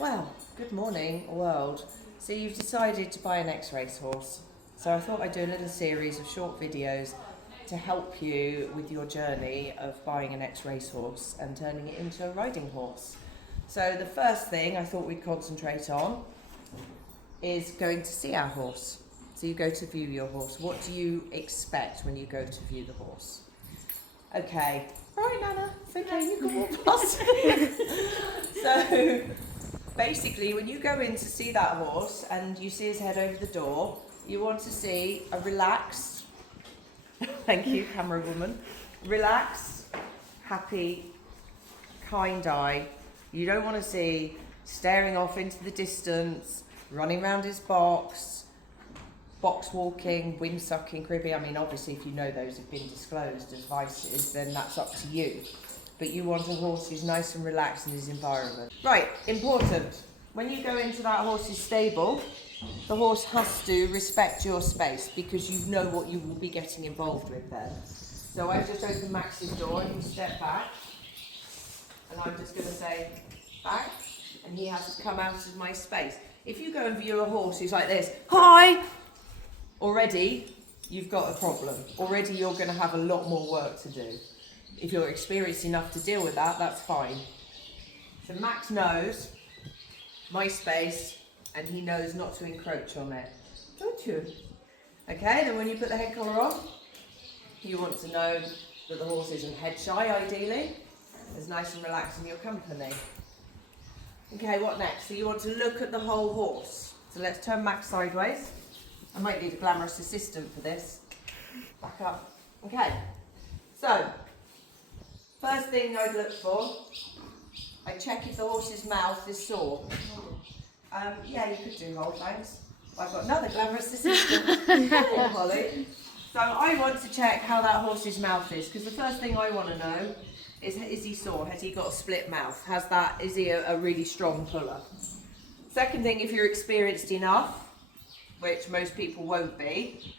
Well, good morning, world. So you've decided to buy an ex-racehorse. So I thought I'd do a little series of short videos to help you with your journey of buying an ex-racehorse and turning it into a riding horse. So the first thing I thought we'd concentrate on is going to see our horse. So you go to view your horse. What do you expect when you go to view the horse? Okay, all right, Nana, it's okay, you can walk past. So basically, when you go in to see that horse and you see his head over the door, you want to see a relaxed, thank you, camera woman, relaxed, happy, kind eye. You don't want to see staring off into the distance, running around his box walking, wind sucking, cribby. I mean, obviously, if you know those have been disclosed as vices, then that's up to you. But you want a horse who's nice and relaxed in his environment. Right, important. When you go into that horse's stable, the horse has to respect your space because you know what you will be getting involved with there. So I've just opened Max's door and he step back. And I'm just going to say, back. And he has to come out of my space. If you go and view a horse who's like this, hi! Already, you've got a problem. Already, you're going to have a lot more work to do. If you're experienced enough to deal with that, that's fine. So Max knows my space, and he knows not to encroach on it. Don't you? Okay, then when you put the head collar on, you want to know that the horse isn't head shy, ideally. It's nice and relaxed in your company. Okay, what next? So you want to look at the whole horse. So let's turn Max sideways. I might need a glamorous assistant for this. Back up. Okay. So, first thing I'd look for, I check if the horse's mouth is sore. Yeah, you could do hold, thanks. I've got another glamorous assistant. Hello, Holly. So I want to check how that horse's mouth is, because the first thing I want to know is he sore? Has he got a split mouth? Is he a really strong puller? Second thing, if you're experienced enough, which most people won't be,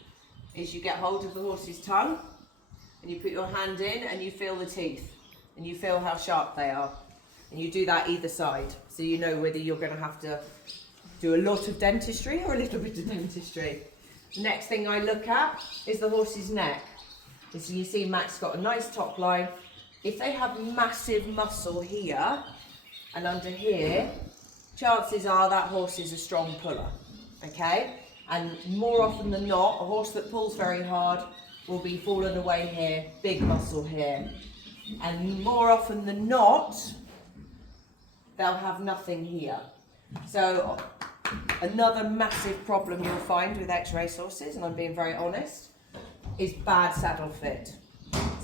is you get hold of the horse's tongue and you put your hand in and you feel the teeth and you feel how sharp they are. And you do that either side, so you know whether you're going to have to do a lot of dentistry or a little bit of dentistry. The next thing I look at is the horse's neck. So you see Max got a nice top line. If they have massive muscle here and under here, chances are that horse is a strong puller, okay? And more often than not, a horse that pulls very hard will be fallen away here, big muscle here. And more often than not, they'll have nothing here. So another massive problem you'll find with ex-racehorses, and I'm being very honest, is bad saddle fit.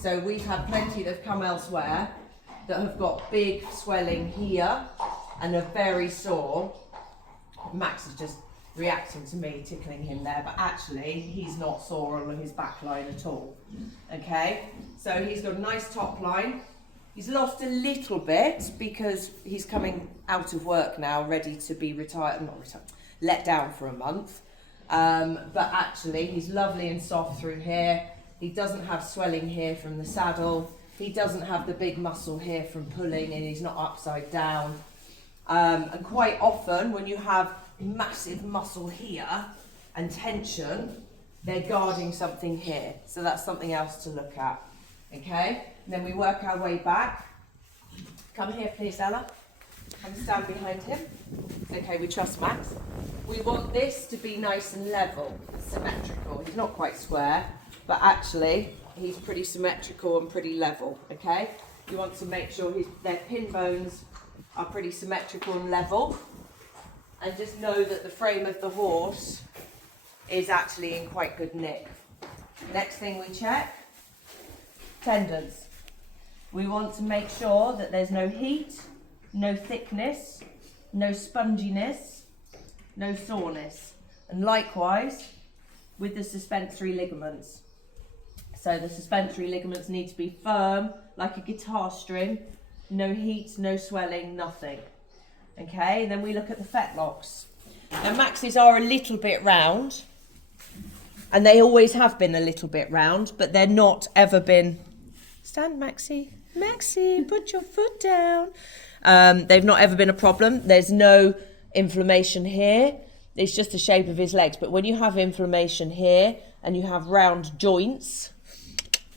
So we've had plenty that have come elsewhere that have got big swelling here and are very sore. Max is just reacting to me tickling him there, but actually he's not sore on his back line at all. Okay, so he's got a nice top line. He's lost a little bit because he's coming out of work now, ready to be let down for a month. But actually he's lovely and soft through here. He doesn't have swelling here from the saddle. He doesn't have the big muscle here from pulling, and he's not upside down. And quite often when you have massive muscle here and tension, they're guarding something here. So that's something else to look at. Okay? And then we work our way back. Come here, please, Ella. Come stand behind him. Okay, we trust Max. We want this to be nice and level, symmetrical. He's not quite square, but actually he's pretty symmetrical and pretty level. Okay? You want to make sure their pin bones are pretty symmetrical and level. And just know that the frame of the horse is actually in quite good nick. Next thing we check, tendons. We want to make sure that there's no heat, no thickness, no sponginess, no soreness. And likewise with the suspensory ligaments. So the suspensory ligaments need to be firm, like a guitar string, no heat, no swelling, nothing. Okay, and then we look at the fetlocks. Now Max's are a little bit round, and they always have been a little bit round, but they're not ever been, stand Maxie, put your foot down. They've not ever been a problem. There's no inflammation here. It's just the shape of his legs. But when you have inflammation here and you have round joints,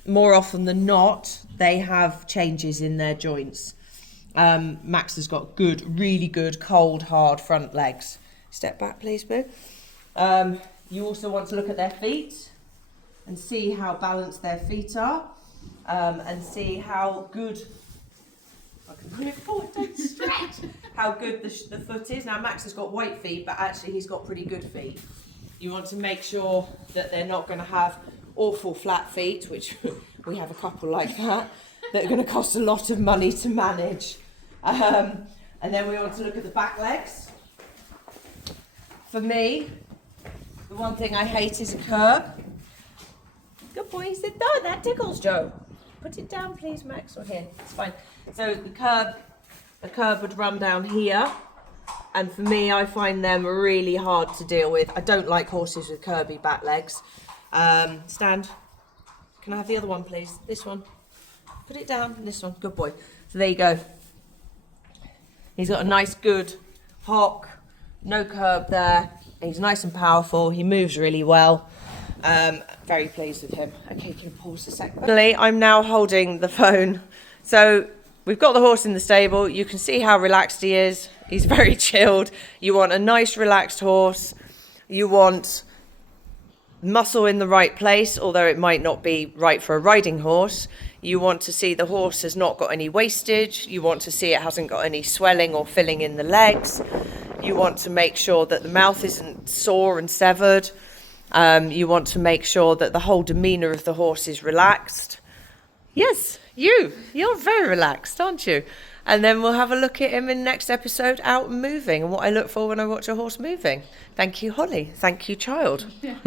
more often than not, they have changes in their joints. Max has got really good, cold, hard front legs. Step back, please, Boo. You also want to look at their feet and see how balanced their feet are, and see how good, I can pull it forward, don't stretch, how good the foot is. Now Max has got white feet, but actually he's got pretty good feet. You want to make sure that they're not going to have awful flat feet, which we have a couple like that are going to cost a lot of money to manage. And then we want to look at the back legs. For me, the one thing I hate is a curb. Good boy, he said, no, that tickles, Joe. Put it down, please, Max, or here, it's fine. So the curb would run down here. And for me, I find them really hard to deal with. I don't like horses with curvy back legs. Stand. Can I have the other one, please? This one. Put it down, this one, good boy. So there you go. He's got a nice, good hock, no curb there. He's nice and powerful. He moves really well. Very pleased with him. Okay, can you pause a second? Finally, I'm now holding the phone. So we've got the horse in the stable. You can see how relaxed he is. He's very chilled. You want a nice, relaxed horse. You want muscle in the right place, although it might not be right for a riding horse. You want to see the horse has not got any wastage. You want to see it hasn't got any swelling or filling in the legs. You want to make sure that the mouth isn't sore and severed. You want to make sure that the whole demeanour of the horse is relaxed. Yes, you're very relaxed, aren't you? And then we'll have a look at him in the next episode, out and moving, and what I look for when I watch a horse moving. Thank you, Holly. Thank you, child. Yeah.